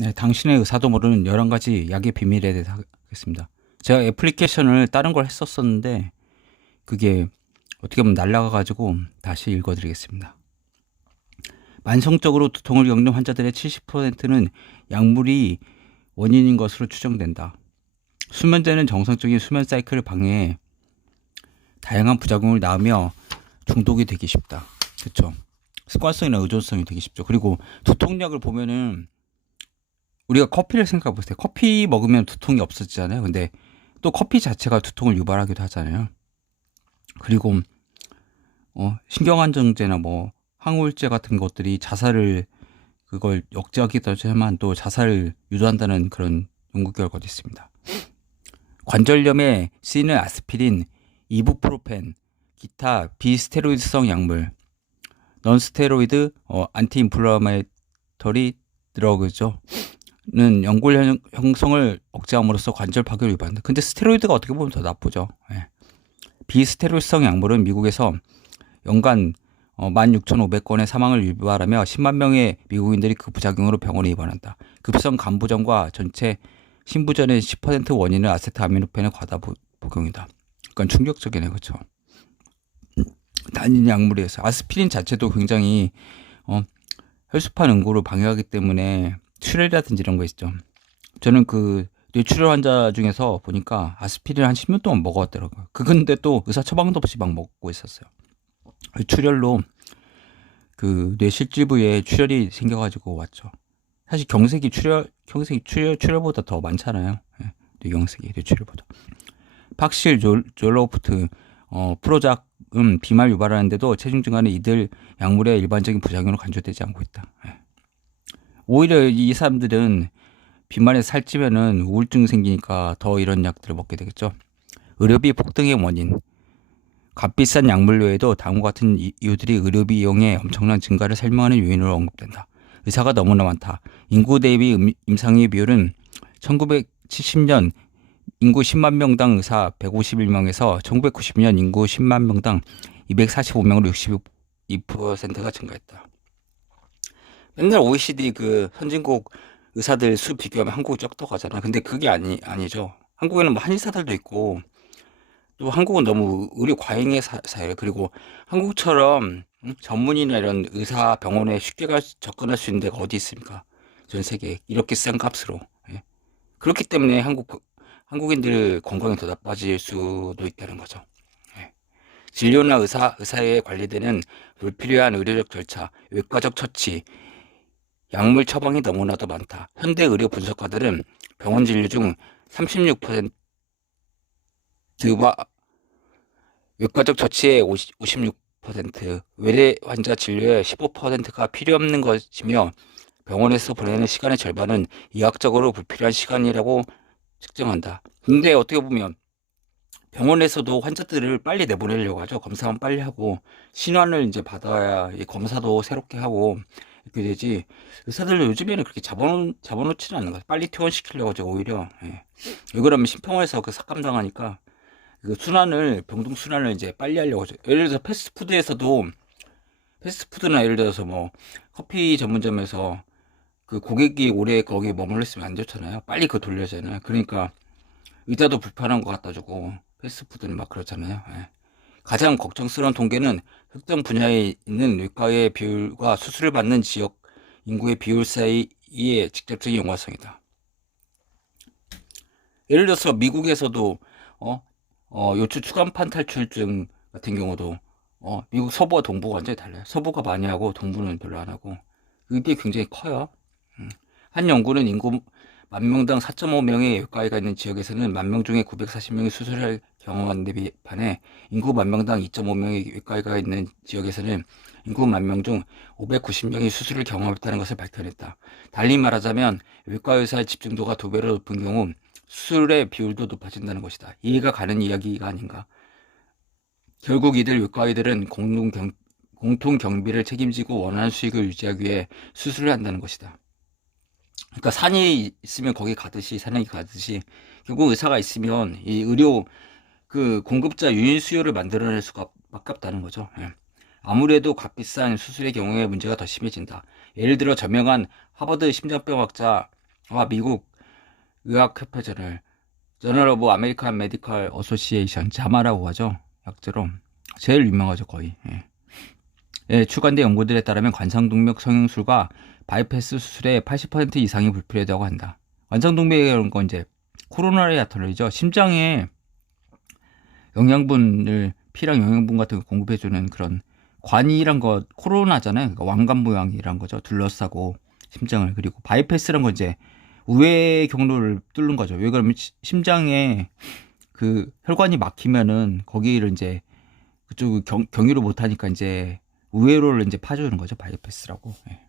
네, 당신의 의사도 모르는 11가지 약의 비밀에 대해서 하겠습니다. 제가 애플리케이션을 다른 걸 했었었는데 그게 어떻게 보면 날라가 가지고 다시 읽어드리겠습니다. 만성적으로 두통을 겪는 환자들의 70%는 약물이 원인인 것으로 추정된다. 수면제는 정상적인 수면 사이클을 방해해 다양한 부작용을 낳으며 중독이 되기 쉽다. 그렇죠? 습관성이나 의존성이 되기 쉽죠. 그리고 두통약을 보면은 우리가 커피를 생각해 보세요. 커피 먹으면 두통이 없어지잖아요. 근데 또 커피 자체가 두통을 유발하기도 하잖아요. 그리고 신경안정제나 뭐 항우울제 같은 것들이 자살을 그걸 억제하기도 하지만 또 자살을 유도한다는 그런 연구 결과도 있습니다. 관절염에 쓰이는 아스피린, 이부프로펜, 기타 비스테로이드성 약물, 넌스테로이드 안티인플라마토리 드러그죠. 는 연골 형성을 억제함으로써 관절 파괴를 유발한다. 근데 스테로이드가 어떻게 보면 더 나쁘죠. 예. 비스테로이드성 약물은 미국에서 연간 16,500건의 사망을 유발하며 10만 명의 미국인들이 그 부작용으로 병원에 입원한다. 급성 간부전과 전체 신부전의 10% 원인은 아세트아미노펜의 과다 복용이다. 약간 충격적이네, 그렇죠? 단일 약물에서 아스피린 자체도 굉장히 혈소판 응고를 방해하기 때문에 출혈이라든지 이런 거 있죠. 저는 그 뇌출혈 환자 중에서 보니까 아스피린 한 10년 동안 먹어왔더라고요. 근데 또 의사 처방도 없이 막 먹고 있었어요. 출혈로 그 뇌실질 부위에 출혈이 생겨가지고 왔죠. 사실 경색이 출혈보다 더 많잖아요. 예, 뇌경색이 뇌출혈보다. 팍실, 졸로프트, 프로작은 비말 유발하는데도 체중 증가는 이들 약물의 일반적인 부작용으로 간주되지 않고 있다. 예. 오히려 이 사람들은 비만에 살찌면은 우울증 생기니까 더 이런 약들을 먹게 되겠죠. 의료비 폭등의 원인. 값비싼 약물 외에도 다음과 같은 이유들이 의료비 이용의 엄청난 증가를 설명하는 요인으로 언급된다. 의사가 너무나 많다. 인구 대비 임상의 비율은 1970년 인구 10만 명당 의사 151명에서 1990년 인구 10만 명당 245명으로 62%가 증가했다. 맨날 OECD 그 선진국 의사들 수 비교하면 한국이 쩍떡하잖아. 근데 그게 아니죠. 한국에는 뭐 한의사들도 있고 또 한국은 너무 의료 과잉의 사회. 그리고 한국처럼 전문의나 이런 의사 병원에 쉽게 접근할 수 있는 데가 어디 있습니까? 전 세계에 이렇게 싼 값으로. 예. 그렇기 때문에 한국인들 건강이 더 나빠질 수도 있다는 거죠. 예. 진료나 의사에 관리되는 불필요한 의료적 절차, 외과적 처치, 약물 처방이 너무나도 많다. 현대 의료 분석가들은 병원 진료 중 36%와 외과적 처치의 56%, 외래 환자 진료의 15%가 필요 없는 것이며 병원에서 보내는 시간의 절반은 의학적으로 불필요한 시간이라고 측정한다. 근데 어떻게 보면 병원에서도 환자들을 빨리 내보내려고 하죠. 검사만 빨리 하고 신환을 이제 받아야 이 검사도 새롭게 하고 이렇게 되지. 의사들도 요즘에는 그렇게 잡아놓지는 않는 거예요. 빨리 퇴원시키려고 하죠, 오히려. 예. 왜 그러면 심평원에서 그 삭감당하니까 그 병동 순환을 이제 빨리 하려고 하죠. 예를 들어서 패스트푸드나 예를 들어서 뭐 커피 전문점에서 그 고객이 오래 거기 머물러 있으면 안 좋잖아요. 빨리 그거 돌려야잖아요. 그러니까 의자도 불편한 거 갖다 주고 패스트푸드는 막 그렇잖아요. 예. 가장 걱정스러운 통계는 특정 분야에 있는 외과의 비율과 수술을 받는 지역 인구의 비율 사이의 직접적인 연관성이다. 예를 들어서 미국에서도 요추 추간판 탈출증 같은 경우도 미국 서부와 동부가 완전히 달라요. 서부가 많이 하고 동부는 별로 안 하고 그게 굉장히 커요. 한 연구는 인구 10,000명당 4.5명의 외과의가 있는 지역에서는 10,000명 중에 940명이 수술을 경험한 데 반해 인구 10,000명당 2.5명의 외과의가 있는 지역에서는 인구 10,000명 중 590명이 수술을 경험했다는 것을 밝혀냈다. 달리 말하자면 외과 의사의 집중도가 2배로 높은 경우 수술의 비율도 높아진다는 것이다. 이해가 가는 이야기가 아닌가. 결국 이들 외과의들은 공통 경비를 책임지고 원하는 수익을 유지하기 위해 수술을 한다는 것이다. 그러니까 산이 있으면 거기 가듯이 산에 가듯이 결국 의사가 있으면 이 의료 그 공급자 유인 수요를 만들어낼 수가 아깝다는 거죠. 예. 아무래도 값비싼 수술의 경우에 문제가 더 심해진다. 예를 들어 저명한 하버드 심장병학자 미국 의학협회 저널 오브 아메리칸 메디컬 어소시에이션, 자마라고 하죠. 약자로 제일 유명하죠, 거의. 예, 추가된 연구들에 따르면 관상동맥 성형술과 바이패스 수술의 80% 이상이 불필요하다고 한다. 관상동맥이라는 건 이제 코로나리 아터리죠. 심장에 영양분을, 피랑 영양분 같은 거 공급해주는 그런 관이란 거, 코로나잖아요. 그러니까 왕관 모양이란 거죠. 둘러싸고 심장을. 그리고 바이패스란 건 이제 우회 경로를 뚫는 거죠. 왜 그러면 심장에 그 혈관이 막히면은 거기를 이제 그쪽 경유를 못하니까 이제 우회로를 이제 파주는 거죠. 바이패스라고. 예.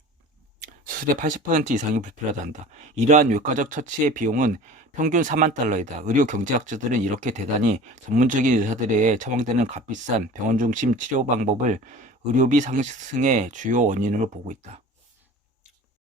수술의 80% 이상이 불필요하다. 이러한 외과적 처치의 비용은 평균 4만 달러이다. 의료 경제학자들은 이렇게 대단히 전문적인 의사들에 처방되는 값비싼 병원 중심 치료 방법을 의료비 상승의 주요 원인으로 보고 있다.